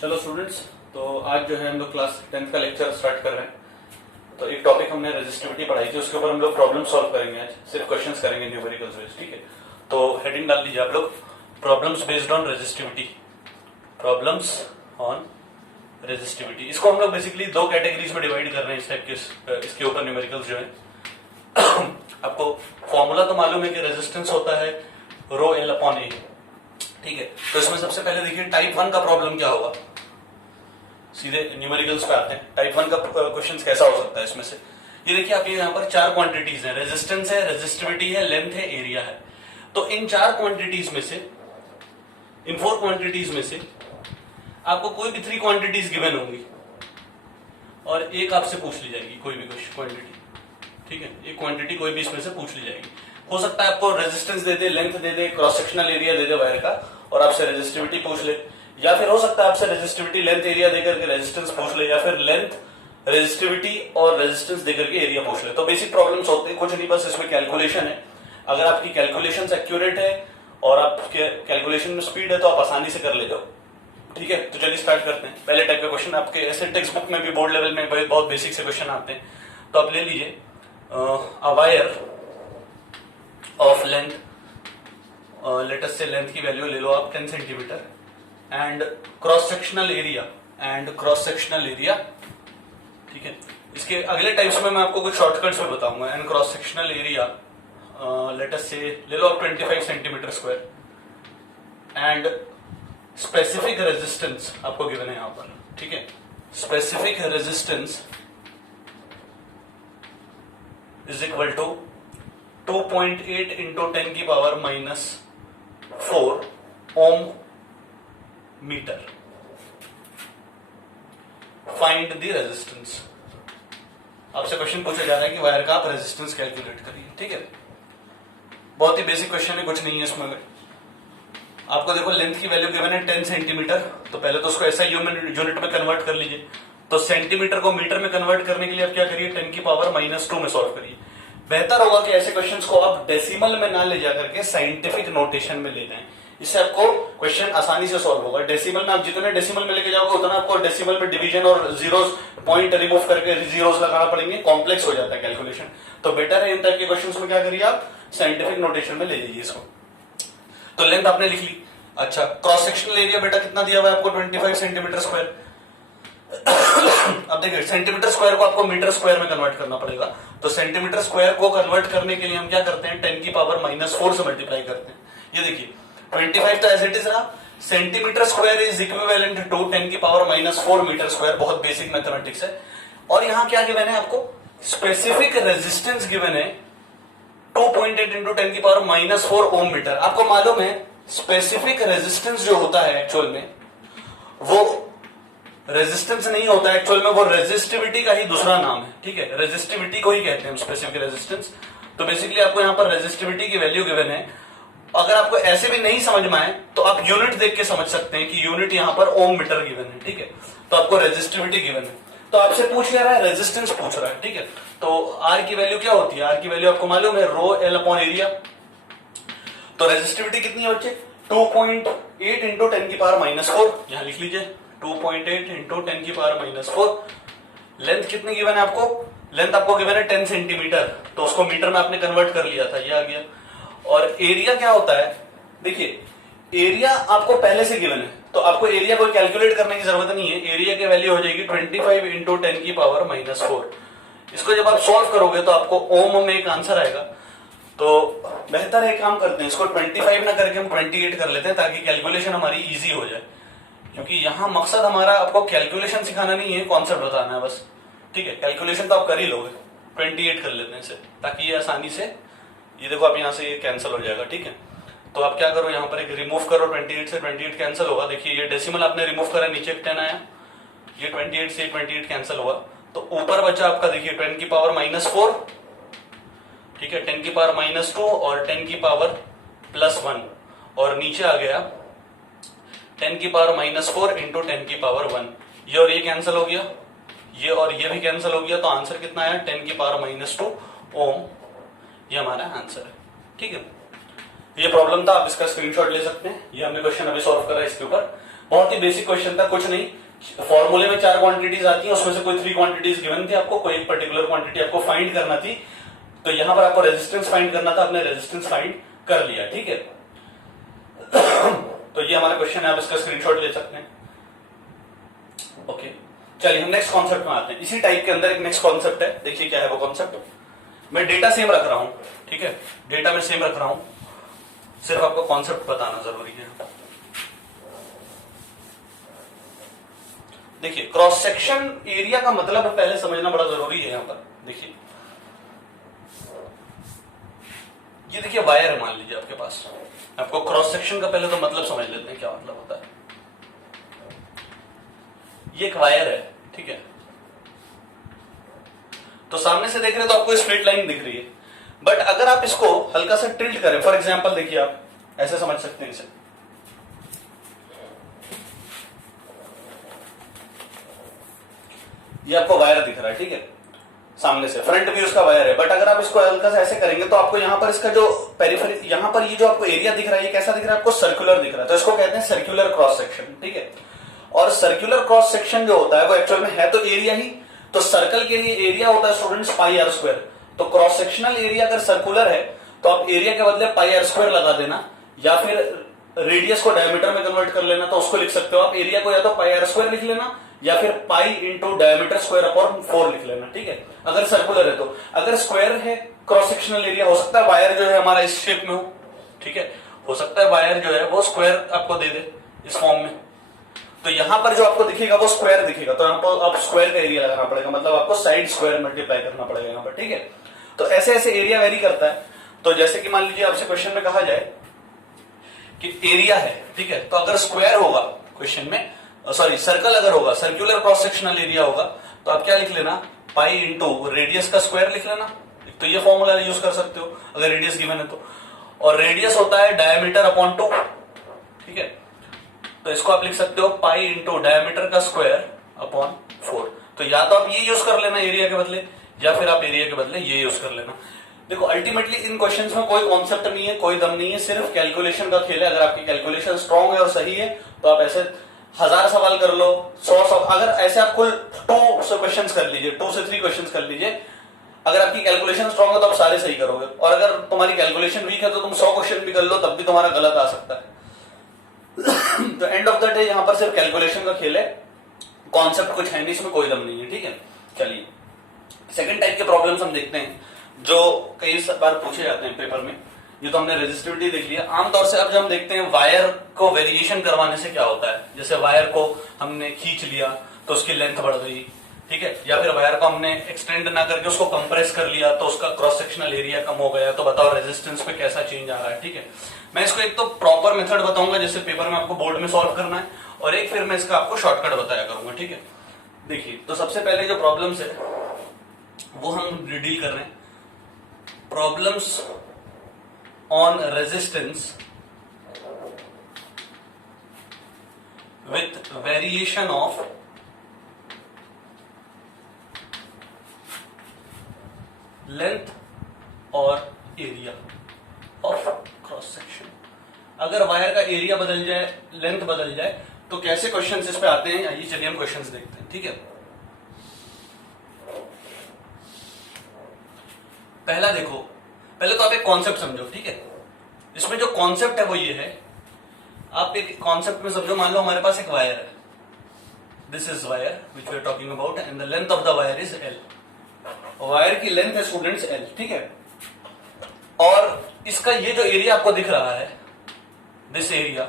चलो स्टूडेंट्स, तो आज जो है हम लोग क्लास 10th का लेक्चर स्टार्ट कर रहे हैं। तो एक टॉपिक हमने रेजिस्टिविटी पढ़ाई थी, उसके ऊपर हम लोग प्रॉब्लम सॉल्व करेंगे। आज सिर्फ क्वेश्चंस करेंगे न्यूमेरिकल्स बेस्ड, ठीक है। तो हेडिंग डाल दीजिए आप लोग, problems based on resistivity. Problems on resistivity, इसको हम लोग बेसिकली दो कैटेगरीज में डिवाइड कर रहे हैं इस टाइप के। इसके ऊपर न्यूमेरिकल्स जो है आपको फॉर्मूला तो मालूम है कि रेजिस्टेंस होता है रो एल अपॉन ए, ठीक है। तो इसमें सबसे पहले देखिए टाइप 1 का प्रॉब्लम क्या होगा। सीधे न्यूमेरिकल्स पे आते हैं। टाइप 1 का क्वेश्चन कैसा हो सकता है इसमें से। ये देखिए आप, यहाँ पर चार क्वांटिटीज हैं, रेजिस्टेंस है, रेजिस्टिविटी है, लेंथ है, एरिया है। तो इन चार क्वांटिटीज में से, इन फोर क्वांटिटीज में से आपको कोई भी थ्री क्वांटिटीज गिवन होंगी और एक आपसे पूछ ली जाएगी, कोई भी क्वांटिटी, ठीक है। एक क्वांटिटी कोई भी इसमें से पूछ ली जाएगी। हो सकता है आपको रेजिस्टेंस दे दे, लेंथ दे दे, क्रॉस सेक्शनल एरिया दे दे वायर का, और आपसे रेजिस्टिविटी पूछ ले। या फिर हो सकता है आपसे रेजिस्टिविटी, लेंथ, एरिया देकर के रेजिस्टेंस पूछ ले, या फिर लेंथ, रेजिस्टिविटी और रेजिस्टेंस देकर के एरिया पूछ ले। तो बेसिक प्रॉब्लम्स होते हैं, कुछ नहीं, बस इसमें कैलकुलेशन है। अगर आपकी कैलकुलेशन एक्यूरेट है और आपके कैलकुलेशन में स्पीड है तो आप आसानी से कर ले जाओ, ठीक है। तो चलिए स्टार्ट करते हैं। पहले टाइप का क्वेश्चन, आपके ऐसे टेक्स्ट बुक में भी बोर्ड लेवल में बहुत बेसिक से क्वेश्चन आते हैं। तो आप ले लीजिए, अ वायर ऑफ लेंथ, लेटेस्ट से लेंथ की वैल्यू ले लो आप 10 centimetre, and cross sectional area, ठीक है। इसके अगले टाइप्स में मैं आपको कुछ शॉर्टकट्स में बताऊंगा। एंड क्रॉस सेक्शनल एरिया लेटेस्ट से ले लो आप 25 centimetre square, and specific resistance आपको गिवन है यहां पर, ठीक है। Specific resistance is equal to 2.8 into 10 की power -4 ohm metre. Find the resistance. आपसे क्वेश्चन पूछा जा रहा है कि वायर का आप रेजिस्टेंस कैलकुलेट करिए, ठीक है। बहुत ही बेसिक क्वेश्चन है, कुछ नहीं है इसमें। आपको देखो लेंथ की वैल्यू गिवन है 10 सेंटीमीटर, तो पहले तो उसको ऐसा यूनिट में कन्वर्ट कर लीजिए। तो सेंटीमीटर को मीटर में कन्वर्ट करने के लिए आप क्या करिए, 10 की पावर -2 में सॉल्व करिए। बेहतर होगा कि ऐसे क्वेश्चंस को आप डेसिमल में ना ले जाकर के साइंटिफिक नोटेशन में ले जाएं, इससे आपको क्वेश्चन आसानी से सॉल्व होगा। डेसिमल में आप जितने डेसिमल में लेके जाओगे उतना आपको डेसिमल में डिवीजन और जीरोस, पॉइंट रिमूव करके जीरोस लगाना पड़ेंगे, कॉम्प्लेक्स हो जाता है कैलकुलेशन। तो बेटर है इन टाइप के क्वेश्चंस में क्या करिए आप, साइंटिफिक नोटेशन में ले जाइए इसको। तो लेंथ आपने लिख ली। अच्छा, क्रॉस सेक्शनल एरिया बेटा कितना दिया हुआ है आपको, 25 सेंटीमीटर स्क्वायर। अब देखिए सेंटीमीटर स्क्वायर को आपको मीटर स्क्वायर में कन्वर्ट करना पड़ेगा। तो सेंटीमीटर स्क्वायर को कन्वर्ट करने के लिए हम क्या करते हैं, 10 की पावर -4 से मल्टीप्लाई करते हैं। ये देखिए 25 तो एज इट इज रहा, centimetre square is equivalent to 10 की पावर -4 मीटर स्क्वायर। बहुत बेसिक मैथमेटिक्स है। और यहां क्या गिवन है आपको, स्पेसिफिक रेजिस्टेंस गिवन है 2.8 इंटू 10 की पावर -4 ओम मीटर। आपको मालूम है स्पेसिफिक रेजिस्टेंस जो होता है एक्चुअल में वो रेजिस्टेंस नहीं होता है, एक्चुअल में वो रेजिस्टिविटी का ही दूसरा नाम है, ठीक है। रेजिस्टिविटी को ही कहते हैं हम स्पेसिफिक रेजिस्टेंस। तो बेसिकली आपको यहाँ पर रेजिस्टिविटी की वैल्यू गिवन है। अगर आपको ऐसे भी नहीं समझ में आए तो आप यूनिट देख के समझ सकते हैं कि यूनिट यहाँ पर ओम मीटर गिवन है, ठीक है। तो आपको रेजिस्टिविटी गिवन है, तो आपसे पूछ क्या रहा है, रेजिस्टेंस पूछ रहा है, ठीक है। तो आर की वैल्यू क्या होती है, आर की वैल्यू आपको मालूम है रो एल अपॉन एरिया। तो रेजिस्टिविटी कितनी है बच्चे, 2.8 इंटू 10 की पावर -4, यहां लिख लीजिए 2.8 इंटू 10 की पावर -4। लेंथ कितनी गिवन है आपको, लेंथ आपको गिवन है 10 सेंटीमीटर, तो उसको मीटर में आपने कन्वर्ट कर लिया था, ये आ गया। और एरिया क्या होता है, देखिए एरिया आपको पहले से गिवन है, तो आपको एरिया को कैलकुलेट करने की जरूरत नहीं है। एरिया की वैल्यू हो जाएगी 25 इंटू 10 की पावर -4। इसको जब आप सॉल्व करोगे तो आपको ओम में एक आंसर आएगा। तो बेहतर है, काम करते हैं, इसको 25 ना करके हम 28 कर लेते हैं ताकि कैलकुलेशन हमारी इजी हो जाए। क्योंकि यहां मकसद हमारा आपको कैलकुलेशन सिखाना नहीं है, कॉन्सेप्ट बताना है बस, ठीक है। कैलकुलेशन तो आप कर ही लोगे, 28 कर लेते हैं इसे, ताकि ये आसानी से, ये देखो आप यहाँ से ये कैंसिल हो जाएगा, ठीक है। तो आप क्या करो, यहाँ पर एक रिमूव करो, 28 से 28 कैंसिल होगा। देखिए ये डेसिमल आपने रिमूव करा, नीचे 10 आया, ये 28 से 28 कैंसिल हुआ, तो ऊपर बचा आपका देखिए 10 की पावर -4, ठीक है, 10 की पावर -2 और 10 की पावर +1, और नीचे आ गया 10 की पावर -4 इंटू 10 की पावर 1। ये और ये कैंसिल हो गया, ये और ये भी कैंसिल हो गया, तो आंसर कितना आया, 10 की पावर -2 ओम। ये हमारा आंसर है, ठीक है। ये प्रॉब्लम था, आप इसका स्क्रीनशॉट ले सकते हैं। ये हमने क्वेश्चन अभी सॉल्व करा इसके ऊपर, बहुत ही बेसिक क्वेश्चन था, कुछ नहीं। फॉर्मूले में 4 क्वांटिटीज आती हैं, उसमें से कोई 3 क्वांटिटीज गिवन थी आपको, कोई एक पर्टिकुलर क्वांटिटी आपको फाइंड करना थी। तो यहां पर आपको रेजिस्टेंस फाइंड करना था, आपने रेजिस्टेंस फाइंड कर लिया, ठीक है। तो ये हमारा क्वेश्चन है, आप इसका स्क्रीनशॉट ले सकते हैं। ओके, चलिए हम नेक्स्ट कॉन्सेप्ट में आते हैं। इसी टाइप के अंदर एक नेक्स्ट कॉन्सेप्ट है, देखिए क्या है वो कॉन्सेप्ट। मैं डेटा सेम रख रहा हूं, ठीक है, डेटा में सेम रख रहा हूं, सिर्फ आपको कॉन्सेप्ट बताना जरूरी है। देखिए क्रॉस सेक्शन एरिया का मतलब पहले समझना बड़ा जरूरी है। यहां पर देखिए, ये देखिए वायर है, मान लीजिए आपके पास। आपको क्रॉस सेक्शन का पहले तो मतलब समझ लेते हैं क्या मतलब होता है। ये एक वायर है, ठीक है, तो सामने से देख रहे हैं तो आपको स्ट्रेट लाइन दिख रही है, बट अगर आप इसको हल्का सा टिल्ट करें, फॉर एग्जांपल देखिए, आप ऐसे समझ सकते हैं इसे। ये आपको वायर दिख रहा है, ठीक है, सामने से फ्रंट व्यू उसका वायर है, बट अगर आप इसको हल्का सा ऐसे करेंगे तो आपको यहां पर इसका जो पेरिफेरी, यहां पर ये जो आपको एरिया दिख रहा है, ये कैसा दिख रहा है आपको? सर्कुलर दिख रहा है। तो इसको कहते हैं सर्कुलर क्रॉस सेक्शन, ठीक है। और सर्कुलर क्रॉस सेक्शन जो होता है वो एक्चुअल में है तो एरिया ही। तो सर्कल के लिए एरिया होता है स्टूडेंट्स पाई आर स्क्वायर। तो क्रॉस सेक्शनल एरिया अगर सर्कुलर है तो आप एरिया के बदले पाई आर स्क्वायर लगा देना, या फिर रेडियस को डायमीटर में कन्वर्ट कर लेना, तो उसको लिख सकते हो आप। एरिया को या तो पाई आर स्क्वायर लिख लेना, या फिर pi into diameter square upon 4 लिख लेना, ठीक है, अगर सर्कुलर है तो। अगर स्क्वायर है क्रॉस सेक्शनल एरिया, हो सकता है वायर जो है हमारा इस शेप में हो, ठीक है, हो सकता है वायर जो है वो स्क्वायर आपको दे दे इस फॉर्म में। तो यहां पर जो आपको दिखेगा वो स्क्वायर दिखेगा, तो आपको आप स्क्वायर का एरिया लगाना पड़ेगा, मतलब आपको साइड स्क्वायर मल्टीप्लाई करना पड़ेगा यहां पर, ठीक है। तो ऐसे ऐसे एरिया वेरी करता है। तो जैसे कि मान लीजिए आपसे क्वेश्चन में कहा जाए कि एरिया है, ठीक है, तो अगर स्क्वायर होगा क्वेश्चन में, सॉरी सर्कल अगर होगा, सर्कुलर क्रॉस सेक्शनल एरिया होगा, तो आप क्या लिख लेना? पाई इंटू रेडियस का स्क्वायर लिख लेना। तो ये फॉर्मूला यूज कर सकते हो अगर रेडियस गिवन है तो। और रेडियस होता है डायमीटर अपॉन 2, ठीक है, तो इसको आप लिख सकते हो पाई इंटू डायमीटर का स्क्वायर अपॉन 4। तो या तो आप ये यूज कर लेना एरिया के बदले, या फिर आप एरिया के बदले ये यूज कर लेना। देखो अल्टीमेटली इन क्वेश्चंस में कोई कॉन्सेप्ट नहीं है, कोई दम नहीं है, सिर्फ कैलकुलेशन का खेल है। अगर आपकी कैलकुलेशन स्ट्रांग है और सही है तो आप ऐसे 1000 सवाल कर लो, 100 सवाल, अगर ऐसे आप कुल 2 से क्वेश्चन कर लीजिए, 2 से 3 क्वेश्चन कर लीजिए। अगर आपकी कैलकुलेशन स्ट्रांग है तो आप सारे सही करोगे, और अगर तुम्हारी कैलकुलेशन वीक है तो तुम 100 क्वेश्चन भी कर लो तब भी तुम्हारा गलत आ सकता है। तो एंड ऑफ द डे यहां पर सिर्फ कैलकुलेशन का खेल है, कॉन्सेप्ट कुछ है नहीं, इसमें कोई दम नहीं है, ठीक है। चलिए सेकंड टाइप के प्रॉब्लम्स हम देखते हैं जो कई बार पूछे जाते हैं पेपर में। ये तो हमने रेजिस्टिविटी देख लिया। आमतौर से अब जब हम देखते हैं वायर को वेरिएशन करवाने से क्या होता है, जैसे वायर को हमने खींच लिया तो उसकी लेंथ बढ़ गई, ठीक है, या फिर वायर को हमने एक्सटेंड ना करके उसको कंप्रेस कर लिया तो उसका क्रॉस सेक्शनल एरिया कम हो गया, तो बताओ रेजिस्टेंस पे कैसा चेंज आ रहा है, ठीक है। मैं इसको एक तो प्रॉपर मेथड बताऊंगा जैसे पेपर में आपको बोर्ड में सॉल्व करना है, और एक फिर मैं इसका आपको शॉर्टकट बताया करूंगा, ठीक है। देखिए तो सबसे पहले जो प्रॉब्लम्स है वो हम डील कर रहे हैं, problems on resistance with variation of length और एरिया ऑफ क्रॉस सेक्शन। अगर वायर का एरिया बदल जाए, लेंथ बदल जाए, तो कैसे क्वेश्चंस इस पे आते हैं, आइए चलिए हम क्वेश्चंस देखते हैं, ठीक है। पहला देखो, पहले तो आप एक कॉन्सेप्ट समझो, ठीक है। इसमें जो कॉन्सेप्ट है वो ये है, आप एक कॉन्सेप्ट में समझो, मान लो हमारे पास एक वायर है, this is wire which we are talking about, and the length of the wire is L. Wire की लेंथ है स्टूडेंट्स एल, ठीक है, और इसका ये जो एरिया आपको दिख रहा है, दिस एरिया,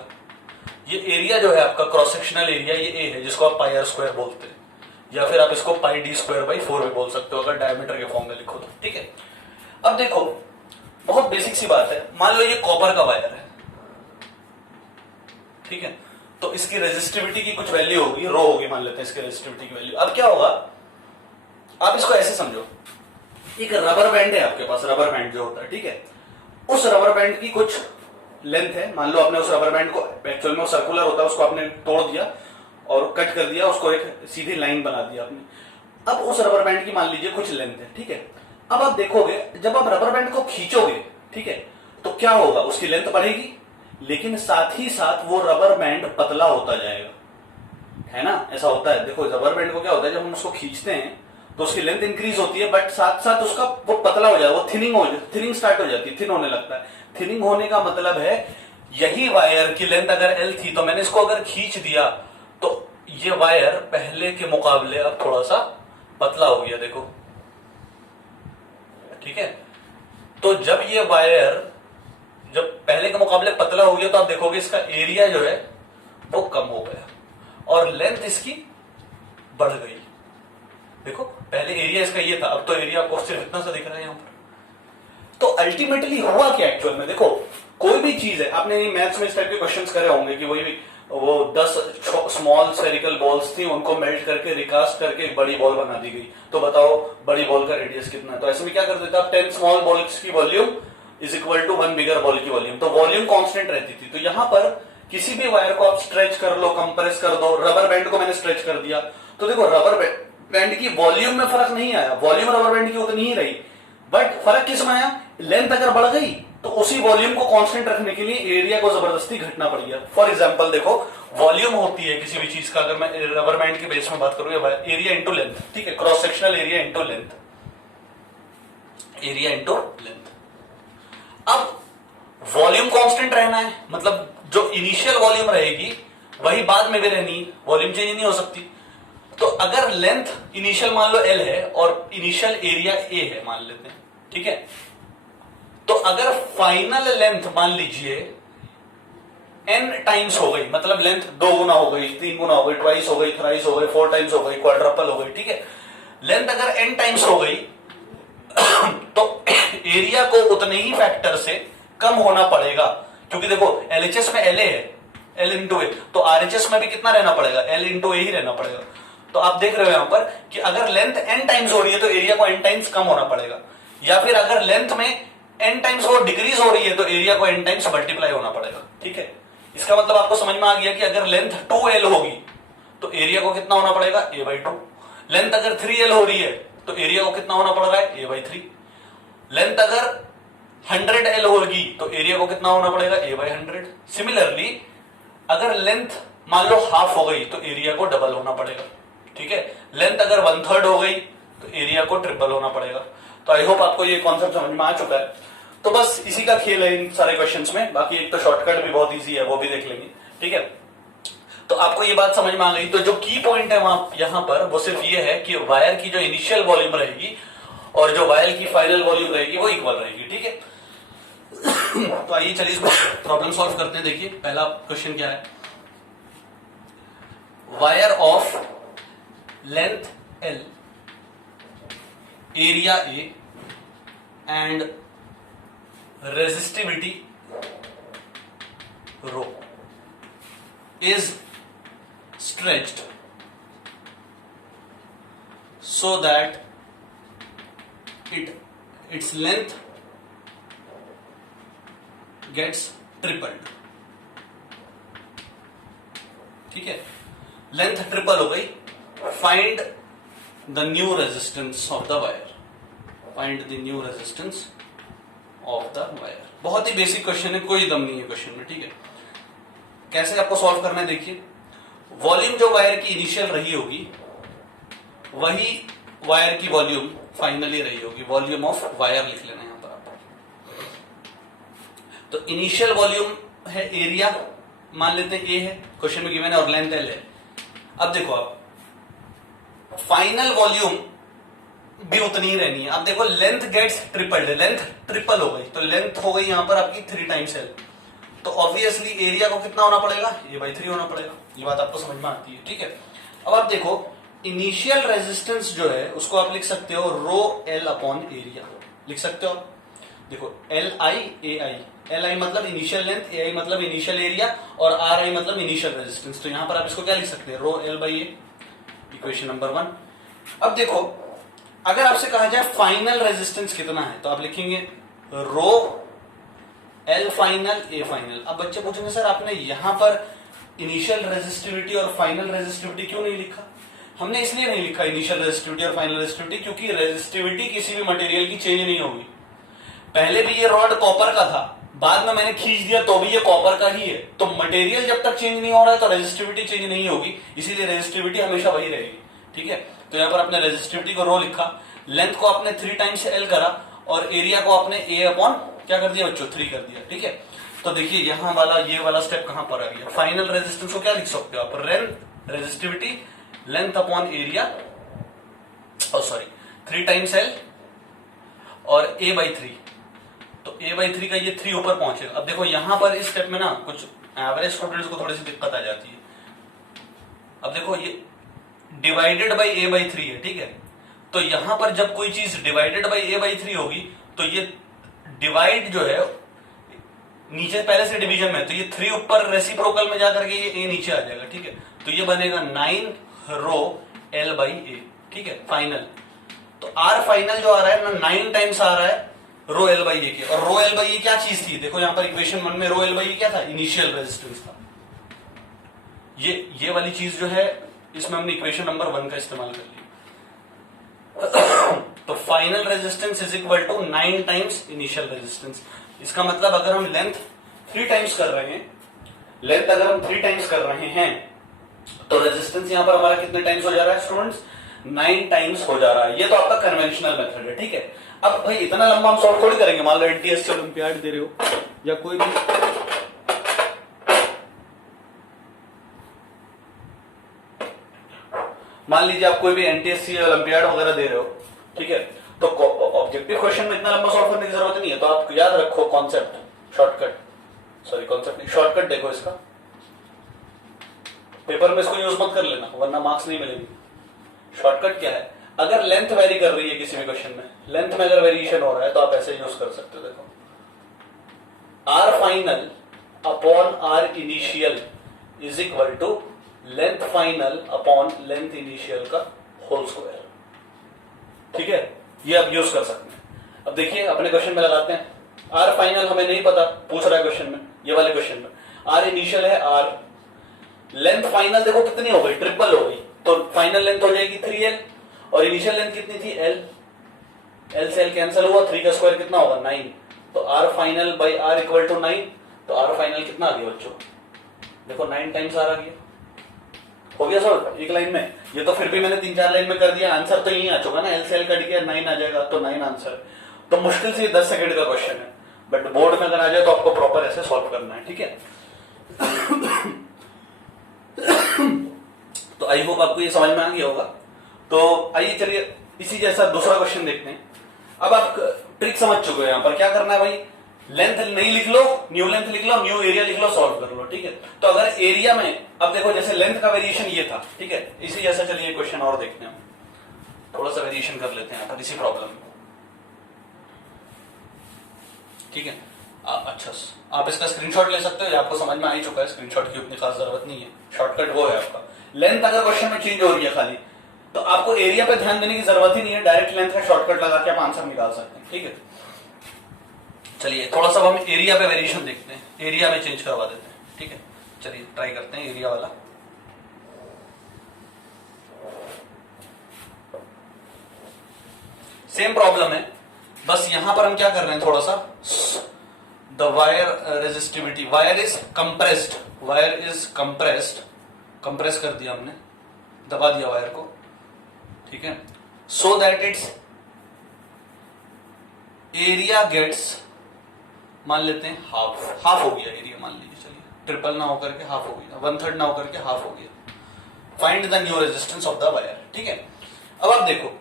ये एरिया जो है आपका क्रॉस सेक्शनल एरिया, ये ए है जिसको आप पाई आर स्क्वायर बोलते हैं, या फिर आप इसको पाई डी स्क्वायर बाई 4 भी बोल सकते हो अगर डायमीटर के फॉर्म में लिखो तो, ठीक है। अब देखो बहुत बेसिक सी बात है, मान लो ये कॉपर का वायर है, ठीक है, तो इसकी रेजिस्टिविटी की कुछ वैल्यू होगी, रो होगी, मान लेते हैं इसकी रेजिस्टिविटी की वैल्यू। अब क्या होगा, आप इसको ऐसे समझो, एक रबर बैंड है आपके पास, रबर बैंड जो होता है, ठीक है, उस रबर बैंड की कुछ लेंथ है, मान लो आपने उस रबर बैंड को, एक्चुअल में वो सर्कुलर होता है, उसको आपने तोड़ दिया और कट कर दिया, उसको एक सीधी लाइन बना दिया आपने। अब उस रबर बैंड की मान लीजिए कुछ लेंथ है, ठीक है। अब आप देखोगे जब आप रबर बैंड को खींचोगे, ठीक है, तो क्या होगा, उसकी लेंथ बढ़ेगी, लेकिन साथ ही साथ वो रबर बैंड पतला होता जाएगा, है ना। ऐसा होता है, देखो रबर बैंड को क्या होता है, जब हम उसको खींचते हैं तो उसकी लेंथ इंक्रीज होती है, बट साथ साथ उसका वो पतला हो जाएगा, वो थिनिंग स्टार्ट हो जाती है, थिन होने लगता है। थिनिंग होने का मतलब है, यही वायर की लेंथ अगर एल थी तो मैंने इसको अगर खींच दिया तो ये वायर पहले के मुकाबले अब थोड़ा सा पतला हो गया, देखो, ठीक है। तो जब ये वायर जब पहले के मुकाबले पतला हो गया तो आप देखोगे इसका एरिया जो है वो कम हो गया और लेंथ इसकी बढ़ गई। देखो पहले एरिया इसका ये था, अब तो एरिया आपको सिर्फ इतना सा दिख रहा है यहां पर। तो अल्टीमेटली हुआ क्या एक्चुअल में, देखो कोई भी चीज है, आपने मैथ्स में इस टाइप के क्वेश्चंस करे होंगे कि वही वो 10 स्मॉल स्फेरिकल बॉल्स थी, उनको मेल्ट करके रिकास्ट करके एक बड़ी बॉल बना दी गई, तो बताओ बड़ी बॉल का रेडियस कितना है। तो ऐसे में क्या कर देता, 10 स्मॉल बॉल्स की volume is equal to 1 bigger ball की वॉल्यूम, तो वॉल्यूम कांस्टेंट रहती थी। तो यहां पर किसी भी वायर को आप स्ट्रेच कर लो, कंप्रेस कर दो, रबर बैंड को मैंने स्ट्रेच कर दिया, तो देखो रबर बैंड की वॉल्यूम में फर्क नहीं आया, वॉल्यूम रबर बैंड की उतनी ही रही, बट फर्क किस में आया, लेंथ अगर बढ़ गई तो उसी वॉल्यूम को कांस्टेंट रखने के लिए एरिया को जबरदस्ती घटना पड़ गया। फॉर एग्जांपल देखो, वॉल्यूम होती है किसी भी चीज का, अगर मैं रबर बैंड के बेस में बात करूं, एरिया इंटू लेंथ, ठीक है, cross sectional area into length, area into length. अब वॉल्यूम कांस्टेंट रहना है, मतलब जो इनिशियल वॉल्यूम रहेगी वही बाद में भी रहनी, वॉल्यूम चेंज नहीं हो सकती। तो अगर लेंथ इनिशियल मान लो एल है और इनिशियल एरिया ए है मान लेते हैं, ठीक है, तो अगर फाइनल लेंथ मान लीजिए n टाइम्स हो गई, मतलब लेंथ 2 गुना हो गई, 3 गुना हो गई, ट्वाइस हो गई, थ्राइस हो गई, 4 टाइम्स हो गई, क्वाड्रपल हो गई, ठीक है, लेंथ अगर n टाइम्स हो गई तो एरिया को उतने ही फैक्टर से कम होना पड़ेगा, क्योंकि देखो एलएचएस में एल है, एल इंटू ए, तो आरएचएस में भी कितना रहना पड़ेगा, एल इंटू ए ही रहना पड़ेगा। तो आप देख रहे हो यहां पर कि अगर लेंथ n टाइम्स हो रही है तो एरिया को n टाइम्स कम होना पड़ेगा, या फिर अगर लेंथ में n टाइम्स वो डिक्रीज हो रही है तो एरिया को n टाइम्स मल्टीप्लाई होना पड़ेगा, ठीक है। इसका मतलब आपको समझ में आ गया कि अगर लेंथ 2l होगी तो एरिया को कितना होना पड़ेगा, a/2। लेंथ अगर 3l हो रही है तो एरिया को कितना होना पड़ रहा है, a/3। लेंथ अगर 100l होगी तो एरिया को कितना होना पड़ेगा, a/100। सिमिलरली अगर लेंथ मान लो हाफ हो गई तो एरिया को डबल होना पड़ेगा, ठीक है। लेंथ अगर 1/3 हो गई तो एरिया को ट्रिपल होना पड़ेगा। तो आई होप आपको ये कॉन्सेप्ट समझ में आ चुका है। तो बस इसी का खेल है इन सारे क्वेश्चंस में, बाकी एक तो शॉर्टकट भी बहुत इजी है, वो भी देख लेंगे, ठीक है। तो आपको ये बात समझ में आ गई। तो जो की पॉइंट है वहां यहां पर वो सिर्फ ये है कि वायर की जो इनिशियल वॉल्यूम रहेगी और जो वायर की फाइनल वॉल्यूम रहेगी वो इक्वल रहेगी, ठीक है। तो आइए चलिए इसको प्रॉब्लम सॉल्व करते हैं। देखिए पहला क्वेश्चन क्या है, wire of length L, area A and resistivity rho is stretched so that its length gets tripled, ठीक है, लेंथ ट्रिपल हो गई। Find the new resistance of the wire, find the new resistance of the wire. बहुत ही basic question है, कोई दम नहीं है क्वेश्चन में, ठीक है। कैसे आपको सॉल्व करना है, देखिए वॉल्यूम जो वायर की इनिशियल रही होगी वही वायर की वॉल्यूम फाइनली रही होगी, वॉल्यूम ऑफ वायर लिख लेना यहां पर आप। तो इनिशियल वॉल्यूम है एरिया, मान लेते हैं ए है, क्वेश्चन में गिवन है, और लेंथ एल है। अब देखो आप फाइनल वॉल्यूम भी उतनी ही रहनी है। अब देखो length gets tripled, length triple हो गई तो लेंथ हो गई यहां पर आपकी 3 टाइम्स एल, तो ऑब्वियसली एरिया को कितना होना पड़ेगा, a/3 होना पड़ेगा। ये बात आपको समझ में आती है, ठीक है। अब आप देखो इनिशियल रेजिस्टेंस जो है उसको आप लिख सकते हो रो एल अपॉन एरिया, लिख सकते हो। देखो Li मतलब इनिशियल लेंथ, ai मतलब इनिशियल एरिया और Ri मतलब इनिशियल रेजिस्टेंस। तो यहां पर आप इसको क्या लिख सकते हैं, रो L/A, इक्वेशन नंबर 1। अब देखो अगर आपसे कहा जाए फाइनल रेजिस्टेंस कितना है तो आप लिखेंगे रो L फाइनल A फाइनल। अब बच्चे पूछेंगे सर आपने यहां पर इनिशियल रेजिस्टिविटी और फाइनल रेजिस्टिविटी क्यों नहीं लिखा? हमने इसलिए नहीं लिखा इनिशियल रेजिस्टिविटी और फाइनल रेजिस्टिविटी क्योंकि रेजिस्टिविटी किसी भी मटेरियल की चेंज नहीं होगी। पहले भी ये रॉड कॉपर का था, बाद में मैंने खींच दिया तो भी ये कॉपर का ही है। तो मटेरियल जब तक चेंज नहीं हो रहा है तो रेजिस्टिविटी चेंज नहीं होगी, इसीलिए रेजिस्टिविटी हमेशा वही रहेगी। ठीक है, तो यहां पर आपने रेजिस्टिविटी को रो लिखा, लेंथ को आपने 3 टाइम्स एल करा और एरिया को आपने ए अपॉन क्या कर दिया बच्चों 3 कर दिया। ठीक है, तो देखिए यहां वाला ये वाला स्टेप कहां पर आ गया, फाइनल रेजिस्टेंस को क्या लिख सकते हो आप, resistivity length upon area, sorry 3 times L और a/3। तो a/3 का ये 3 ऊपर पहुंचेगा। अब देखो यहां पर इस स्टेप में ना कुछ एवरेज स्टूडेंट्स को थोड़ी सी दिक्कत आ जाती है। अब देखो ये डिवाइडेड बाई a/3 है, ठीक है, तो यहां पर जब कोई चीज डिवाइडेड बाई a/3 होगी तो ये डिवाइड जो है नीचे पहले से डिवीजन में, तो ये 3 ऊपर रेसिप्रोकल में जाकर के ये a नीचे आ जाएगा। ठीक है, तो ये बनेगा 9 रो l/a। ठीक है, फाइनल, तो r फाइनल जो आ रहा है ना 9 टाइम्स आ रहा है रो l/a के। और रो l/a क्या चीज थी, देखो यहां पर इक्वेशन 1 में रो l/a क्या था, इनिशियल रेजिस्टेंस था। ये वाली चीज जो है इसमें हमने इक्वेशन नंबर 1 का इस्तेमाल कर लिया। तो final resistance is equal to 9 times initial resistance. इसका मतलब अगर हम लेंथ 3 टाइम्स कर रहे हैं, लेंथ अगर हम 3 टाइम्स कर रहे हैं तो रेजिस्टेंस यहां पर हमारा कितने टाइम्स हो जा रहा है स्टूडेंट्स, 9 टाइम्स हो जा रहा है। ये तो आपका कन्वेंशनल मेथड है। ठीक है, अब भाई इतना लंबा हम सॉल्व थोड़ी करेंगे, मान लो एनटीएस ओलंपियाड दे रहे हो या कोई भी मान लीजिए आप कोई भी एनटीएससी ओलंपियाड वगैरह दे रहे हो, ठीक है, तो ऑब्जेक्टिव क्वेश्चन में इतना लंबा सॉल्व करने की जरूरत नहीं है। तो आप याद रखो कॉन्सेप्ट, कॉन्सेप्ट नहीं, शॉर्टकट देखो इसका, पेपर में इसको यूज मत कर लेना वरना मार्क्स नहीं मिलेंगे। शॉर्टकट क्या है, अगर लेंथ वेरी कर रही है किसी भी क्वेश्चन में, लेंथ में अगर वेरिएशन हो रहा है तो आप ऐसे यूज कर सकते हो। देखो R final upon R initial is equal to length final upon length initial का होल स्क्वायर। ठीक है, ये आप यूज कर सकते हैं। अब देखिए अपने क्वेश्चन में लगाते हैं, आर फाइनल हमें नहीं पता, पूछ रहा है क्वेश्चन में, ये वाले क्वेश्चन में आर इनिशियल है आर, लेंथ फाइनल देखो कितनी हो गई, ट्रिपल हो गई, तो फाइनल लेंथ हो जाएगी 3l और इनिशियल लेंथ कितनी थी l से l कैंसिल हुआ, 3 का स्क्वायर कितना होगा 9, तो R final by R equal to 9, तो आर फाइनल कितना आ गया बच्चों, देखो 9 टाइम्स आर आ गया, हो गया सर एक लाइन में। ये तो फिर भी मैंने 3-4 लाइन में कर दिया, आंसर तो यही आ चुका ना, l से l कट गया 9 आ जाएगा, तो 9 आंसर। तो मुश्किल से 10 सेकंड का क्वेश्चन है, बट बोर्ड में अगर आ जाए तो आपको प्रॉपर ऐसे सॉल्व करना है। ठीक है, तो आई होप आपको ये समझ में आ गया होगा। तो आइए चलिए इसी जैसा दूसरा क्वेश्चन देखते हैं। अब आप ट्रिक समझ चुके हो, यहां पर क्या करना है भाई, लेंथ नहीं लिख लो, न्यू लेंथ लिख लो, न्यू एरिया लिख लो, सॉल्व कर लो। ठीक है, तो अगर एरिया में, अब देखो जैसे लेंथ का वेरिएशन ये था, ठीक है, इसी जैसा चलिए क्वेश्चन और देखते हैं, थोड़ा सा वेरिएशन कर लेते हैं इसी प्रॉब्लम में। ठीक है, अच्छा आप इसका स्क्रीनशॉट ले सकते हो, या आपको समझ में आ ही चुका है, स्क्रीनशॉट की उतनी खास जरूरत नहीं है, शॉर्टकट वो है आपका। लेंथ अगर क्वेश्चन में चेंज हो रही है खाली, तो आपको एरिया पे ध्यान देने की जरूरत ही नहीं है, डायरेक्ट लेंथ का शॉर्टकट लगा के आप आंसर निकाल सकते हैं। ठीक है, चलिए थोड़ा सा हम एरिया पे वेरिएशन देखते हैं, एरिया में चेंज करवा देते हैं। ठीक है, चलिए ट्राई करते हैं एरिया वाला। सेम प्रॉब्लम है, बस यहां पर हम क्या कर रहे हैं, थोड़ा सा the wire resistivity, wire is compressed, compress कर दिया हमने, दबा दिया वायर को। ठीक है, so that its area gets, मान लेते हैं हाफ हो गया एरिया, मान लीजिए, चलिए ट्रिपल ना होकर के हाफ हो गया, 1/3 ना होकर के हाफ हो गया। Find the new resistance of the wire. ठीक है, अब आप देखो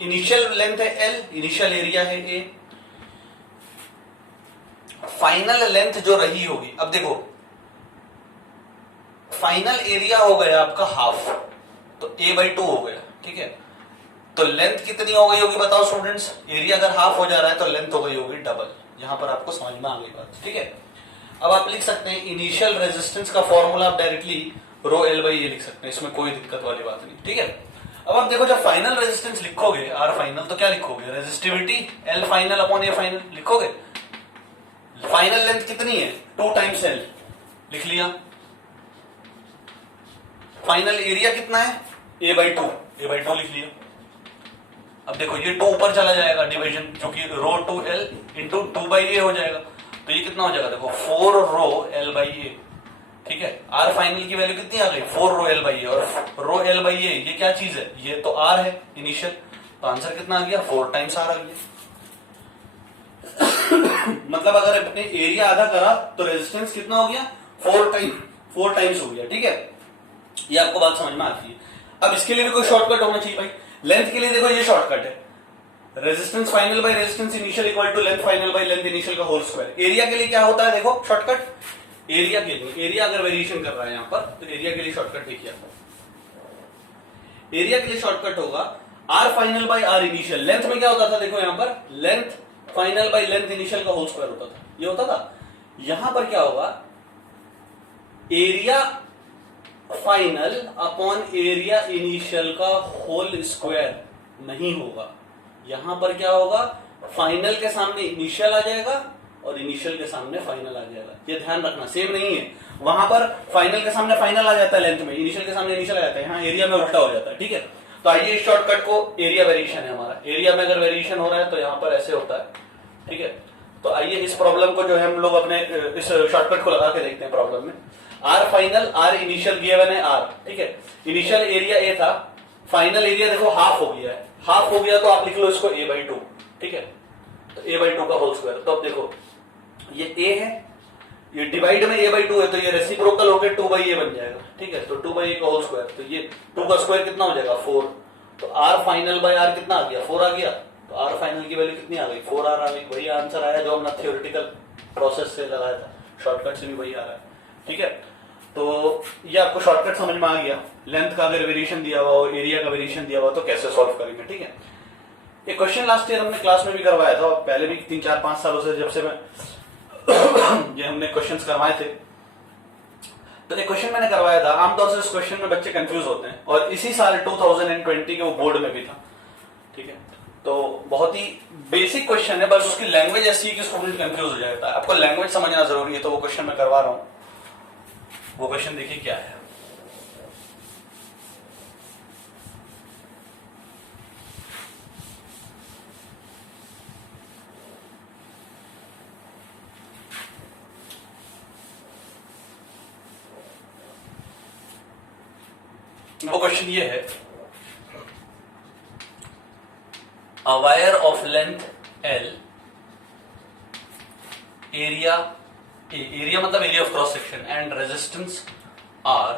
इनिशियल लेंथ है l, इनिशियल एरिया है a, फाइनल लेंथ जो रही होगी, अब देखो फाइनल एरिया हो गया आपका हाफ, तो a/2 हो गया। ठीक है, तो लेंथ कितनी हो गई होगी बताओ स्टूडेंट्स, एरिया अगर हाफ हो जा रहा है तो लेंथ हो गई होगी डबल। यहां पर आपको समझ में आ गई बात। ठीक है, अब आप लिख सकते हैं इनिशियल रेजिस्टेंस का फॉर्मूला आप डायरेक्टली रो l/a लिख सकते हैं, इसमें कोई दिक्कत वाली बात नहीं। ठीक है, अब आप देखो जब फाइनल रेजिस्टेंस लिखोगे आर फाइनल, तो क्या लिखोगे, resistivity l final upon a final लिखोगे। फाइनल लेंथ कितनी है, 2 टाइम्स l लिख लिया, फाइनल एरिया कितना है a/2 लिख लिया। अब देखो ये 2 ऊपर चला जाएगा डिवीजन, क्योंकि रो 2l इंटू 2/a हो जाएगा, तो ये कितना हो जाएगा देखो 4 रो एल बाई ए, ठीक है। आर फाइनल की वैल्यू कितनी आ गई 4 रो एल बाई ए, और रो एल बाई ए ये क्या चीज है, ये तो आर है इनिशियल, तो आंसर कितना आ गया 4 टाइम्स आर आ गया। मतलब अगर अपने एरिया आधा करा तो रेजिस्टेंस कितना हो गया 4 टाइम्स हो गया, ठीक है। ये आपको बात समझ में आती है। अब इसके लिए भी कोई शॉर्टकट होना चाहिए भाई। लेंथ के लिए देखो ये शॉर्टकट है, resistance final by resistance initial equal to length final by length initial का होल स्क्वायर। एरिया के लिए क्या होता है देखो शॉर्टकट, एरिया के लिए, एरिया अगर वेरिएशन कर रहा है यहां पर तो एरिया के लिए शॉर्टकट देखिए आप, एरिया के लिए शॉर्टकट होगा R final by R initial. Length में क्या होता था देखो यहां पर length final by length initial का होल स्क्वायर होता था, ये होता था। यहां पर क्या होगा area final upon area initial का होल स्क्वायर नहीं होगा। यहां पर क्या होगा फाइनल के सामने इनिशियल आ जाएगा और इनिशियल के सामने फाइनल आ जाएगा, ये ध्यान रखना, सेम नहीं है। वहां पर फाइनल के सामने फाइनल आ जाता है लेंथ में, इनिशियल के सामने इनिशियल आ जाता है, यहाँ एरिया में उल्टा हो जाता है, ठीक है। तो आइए इस शॉर्टकट को, एरिया वेरिएशन है हमारा, एरिया में अगर वेरिएशन हो रहा है तो यहाँ पर ऐसे होता है, ठीक है। तो आइए इस प्रॉब्लम को जो है हम लोग अपने इस शॉर्टकट को लगा के देखते हैं प्रॉब्लम में। R final R initial given है आर, ठीक है। इनिशियल एरिया ए था, फाइनल एरिया देखो हाफ हो गया है, हाफ हो गया तो आप लिख लो इसको a बाई 2, ठीक है। तो a बाई 2 का होल स्क्वायर, तो अब देखो ये a है, ये डिवाइड में a बाई 2 है तो ये रेसिप्रोकल हो गया 2 बाई a बन जाएगा, ठीक है। तो 2 बाई a का होल स्क्वायर, तो ये 2 का स्क्वायर कितना हो जाएगा 4, तो r फाइनल बाय r कितना आ गया 4 आ गया, तो r फाइनल की वैल्यू कितनी आ गई 4r आ गई। वही आंसर आया जो हमने थ्योरेटिकल प्रोसेस से लगाया था, शॉर्टकट से भी वही आ रहा है, ठीक है। तो ये आपको शॉर्टकट समझ में आ गया। लेंथ का अगर वेरिएशन दिया हुआ और एरिया का वेरिएशन दिया हुआ तो कैसे सॉल्व करेंगे, ठीक है। ये क्वेश्चन लास्ट ईयर हमने क्लास में भी करवाया था, पहले भी 3-4-5 सालों से जब से मैं ये हमने क्वेश्चंस करवाए थे, तो एक क्वेश्चन मैंने करवाया था। आमतौर से इस क्वेश्चन में बच्चे कंफ्यूज होते हैं और इसी साल 2020 के वो बोर्ड में भी था, ठीक है। तो बहुत ही बेसिक क्वेश्चन है, बस उसकी लैंग्वेज ऐसी है कि स्टूडेंट कंफ्यूज हो जाता है। आपको लैंग्वेज समझना जरूरी है, तो वो क्वेश्चन मैं करवा रहा हूं। वो क्वेश्चन देखिए क्या है। वो क्वेश्चन ये है, a wire of length L, area area मतलब area of cross section and resistance R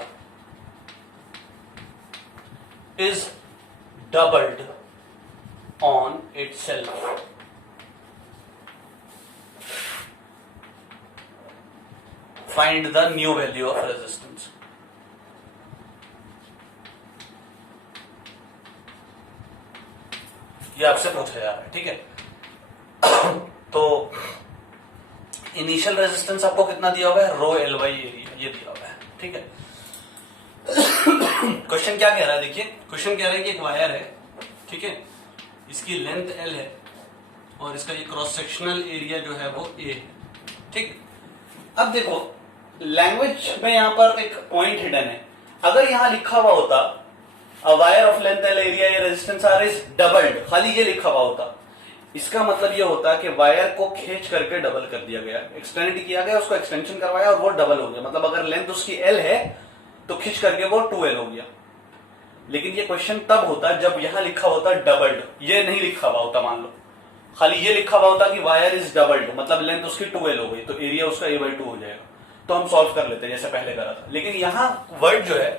is doubled on itself. Find the new value of resistance. ये आपसे पूछा जा रहा है, ठीक है। तो इनिशियल रेजिस्टेंस आपको कितना दिया हुआ है रो एल बाई एरिया, ये दिया हुआ है, ठीक है। क्वेश्चन क्या कह रहा है देखिए, क्वेश्चन कह रहा है कि एक वायर है, ठीक है, इसकी लेंथ एल है और इसका ये क्रॉस सेक्शनल एरिया जो है वो ए है, ठीक। अब देखो लैंग्वेज में यहां पर एक पॉइंट हिडन है। अगर यहां लिखा हुआ होता अ wire of length L area या रेजिस्टेंस आर इज डबल्ड, खाली ये लिखा हुआ होता, इसका मतलब ये होता कि वायर को खींच करके डबल कर दिया गया, एक्सटेंड किया गया, उसको एक्सटेंशन करवाया और वो डबल हो गया। मतलब अगर लेंथ उसकी एल है तो खींच करके वो 2l हो गया। लेकिन ये क्वेश्चन तब होता जब यहां लिखा होता डबल्ड, ये नहीं लिखा हुआ होता, मान लो खाली ये लिखा हुआ होता कि वायर इज डबल्ड, मतलब लेंथ उसकी 2l हो गई, तो एरिया उसका a बाई 2 हो जाएगा, तो हम सॉल्व कर लेते जैसे पहले करा था। लेकिन यहां वर्ड जो है,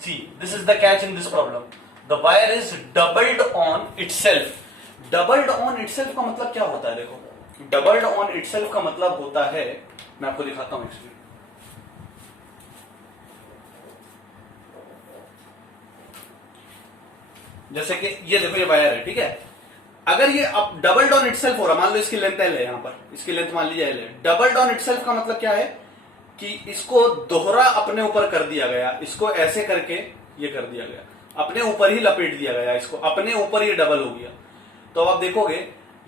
see this is the catch in this problem, the wire is doubled on itself. Doubled on itself का मतलब क्या होता है देखो, डबल्ड ऑन इटसेल्फ का मतलब होता है, मैं आपको दिखाता हूं एक्चुअली। जैसे कि ये देखो ये वायर है, ठीक है, अगर ये अब डबल्ड ऑन इटसेल्फ हो रहा, मान लो इसकी लेंथ एल है, यहां पर इसकी लेंथ मान लीजिए एल है, डबल्ड ऑन इटसेल्फ का मतलब क्या है कि इसको दोहरा अपने ऊपर कर दिया गया, इसको ऐसे करके ये कर दिया गया, अपने ऊपर ही लपेट दिया गया, इसको अपने ऊपर ये डबल हो गया। तो आप देखोगे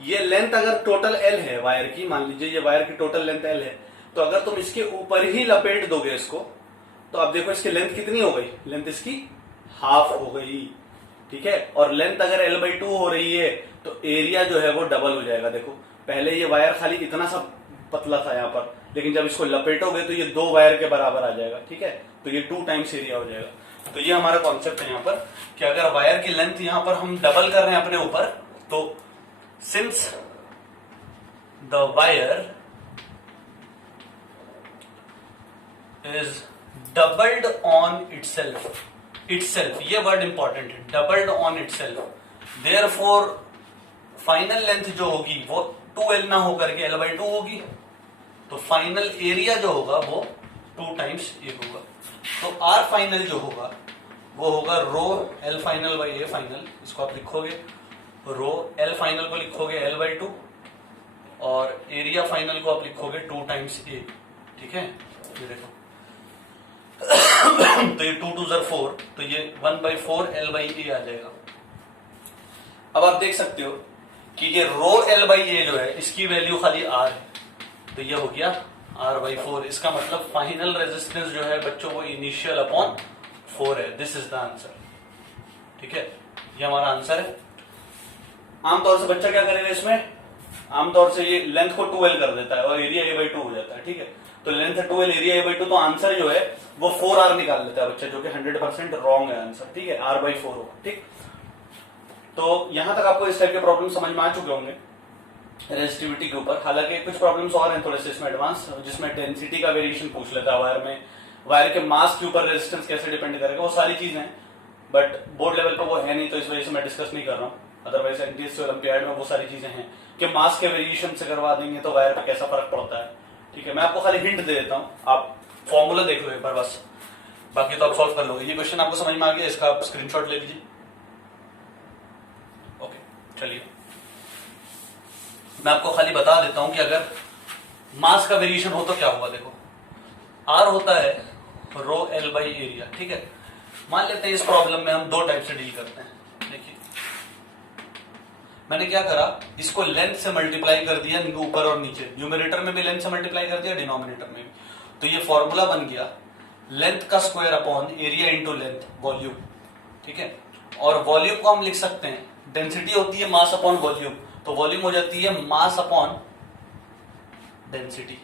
ये लेंथ अगर टोटल एल है वायर की, मान लीजिए ये वायर की टोटल लेंथ एल है, तो अगर तुम इसके ऊपर ही लपेट दोगे इसको, तो आप देखो इसकी लेंथ कितनी हो गई, लेंथ इसकी हाफ हो गई, ठीक है। और लेंथ अगर एल बाई 2 हो रही है तो एरिया जो है वो डबल हो जाएगा। देखो पहले ये वायर खाली इतना सा पतला था यहाँ पर, लेकिन जब इसको लपेटोगे तो ये 2 वायर के बराबर आ जाएगा, ठीक है। तो ये 2 टाइम्स एरिया हो जाएगा। तो ये हमारा कॉन्सेप्ट है यहाँ पर कि अगर वायर की लेंथ यहाँ पर हम डबल कर रहे हैं अपने ऊपर, तो since the wire is doubled on itself, ये वर्ड इंपॉर्टेंट है, doubled on itself, therefore final length जो होगी वो 2L ना होकर के L/2 होगी, तो फाइनल एरिया जो होगा वो 2 टाइम्स A होगा। तो R फाइनल जो होगा वो होगा रो L final by A final, इसको आप लिखोगे रो L फाइनल को लिखोगे L/2 और एरिया फाइनल को आप लिखोगे 2 टाइम्स A, ठीक है। ये देखो तो ये 2 2 4, तो ये 1/4 L/A आ जाएगा। अब आप देख सकते हो कि ये रो L/A जो है इसकी वैल्यू खाली R है, तो ये हो गया R/4। इसका मतलब फाइनल रेजिस्टेंस जो है बच्चों वो इनिशियल अपॉन 4 है। दिस इज द आंसर, ठीक है, ये हमारा आंसर है। आमतौर से बच्चा क्या करेगा इसमें, आमतौर से ये लेंथ को 2L कर देता है और एरिया A/2 हो जाता है, ठीक है। तो लेंथ है 2L, एरिया A/2, तो आंसर जो है वो 4R निकाल लेता है बच्चा, जो कि 100% रॉन्ग है आंसर, ठीक है। R/4 होगा, ठीक। तो यहां तक आपको इस टाइप के प्रॉब्लम समझ में आ चुके होंगे रेजिस्टिविटी के ऊपर। हालांकि कुछ प्रॉब्लम्स और हैं थोड़े से इसमें एडवांस, जिसमें डेंसिटी का वेरिएशन पूछ लेता है वायर में, वायर के मास के ऊपर रेजिस्टेंस कैसे डिपेंड करेगा, वो सारी चीजें हैं, बट बोर्ड लेवल पर वो है नहीं, तो इस वजह से मैं डिस्कस नहीं कर रहा हूँ। अदरवाइज एनटीएससी ओलंपियाड में वो सारी चीजें हैं कि मास के वेरिएशन से करवा देंगे तो वायर पे कैसा फर्क पड़ता है, ठीक है। मैं आपको खाली हिंट दे देता हूँ, आप फॉर्मूला देख लो एक बार बस, बाकी तो आप सॉल्व कर लोगे। ये क्वेश्चन आपको समझ में आ गया, इसका आप स्क्रीनशॉट ले लीजिए। ओके, चलिए मैं आपको खाली बता देता हूं कि अगर मास का वेरिएशन हो तो क्या होगा। देखो R होता है रो L बाई एरिया, ठीक है। मान लेते हैं इस प्रॉब्लम में हम 2 टाइप से डील करते हैं। देखिए मैंने क्या करा, इसको लेंथ से मल्टीप्लाई कर दिया ऊपर और नीचे, न्यूमरेटर में भी लेंथ से मल्टीप्लाई कर दिया, डिनोमिनेटर में भी। तो ये फॉर्मूला बन गया लेंथ का square upon area into length volume, ठीक है। और वॉल्यूम को हम लिख सकते हैं, डेंसिटी होती है मास अपॉन वॉल्यूम, तो वॉल्यूम हो जाती है मास अपॉन डेंसिटी।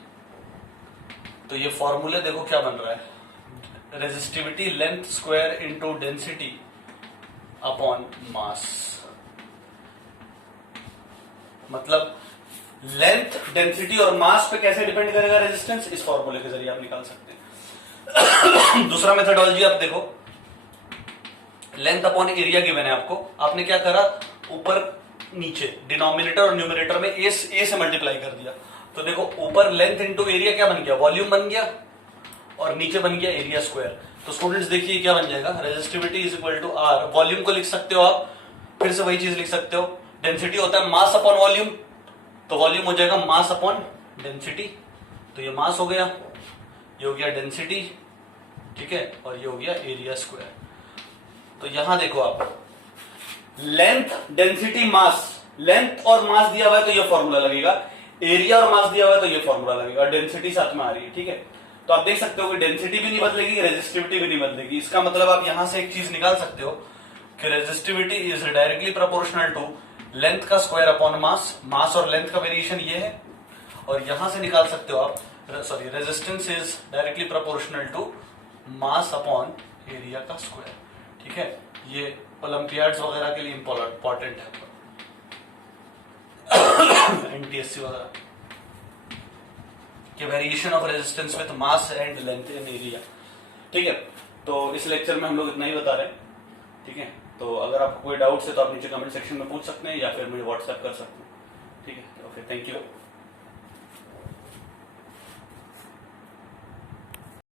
तो ये फॉर्मूला देखो क्या बन रहा है, resistivity length square into density upon mass. मतलब लेंथ, डेंसिटी और मास पे कैसे डिपेंड करेगा रेजिस्टेंस, इस फॉर्मूले के जरिए आप निकाल सकते हैं। दूसरा मेथोडोलॉजी आप देखो, लेंथ अपॉन एरिया गिवन है आपको, आपने क्या करा, ऊपर नीचे डिनोमिनेटर और न्यूमरेटर में ए से मल्टीप्लाई कर दिया। तो देखो ऊपर लेंथ इंटू एरिया क्या बन गया, वॉल्यूम बन गया, और नीचे बन गया एरिया स्क्वायर। तो स्टूडेंट्स देखिए क्या बन जाएगा, resistivity is equal to R। Volume को लिख सकते हो आप, फिर से वही चीज लिख सकते हो, डेंसिटी होता है मास अपॉन वॉल्यूम, तो वॉल्यूम हो जाएगा मास अपॉन डेंसिटी। तो ये मास हो गया, ये हो गया डेंसिटी, ठीक है, और ये हो गया एरिया स्क्वायर। तो यहां देखो आप, लेंथ, डेंसिटी, मास, लेंथ और मास दिया हुआ है तो ये फॉर्मूला लगेगा, एरिया और मास दिया हुआ है तो ये फॉर्मूला लगेगा, और डेंसिटी साथ में आ रही है, ठीक है। तो आप देख सकते हो कि डेंसिटी भी नहीं बदलेगी, रेजिस्टिविटी भी नहीं बदलेगी। इसका मतलब आप यहां से एक चीज निकाल सकते हो कि resistivity is directly proportional to length का स्क्वायर अपॉन मास, मास और लेंथ का वेरिएशन ये है। और यहां से निकाल सकते हो आप, sorry, resistance is directly proportional to mass upon area का स्क्वायर, ठीक है। ये ओलंपियाड्स वगैरह के लिए इंपॉर्टेंट है, एनटीएससी वगैरह के variation of resistance with mass and length in area, ठीक है। तो इस लेक्चर में हम लोग इतना ही बता रहे हैं, ठीक है। तो अगर आपको कोई डाउट्स है तो आप नीचे कमेंट सेक्शन में पूछ सकते हैं या फिर मुझे व्हाट्सएप कर सकते हैं, ठीक है। Okay, thank you.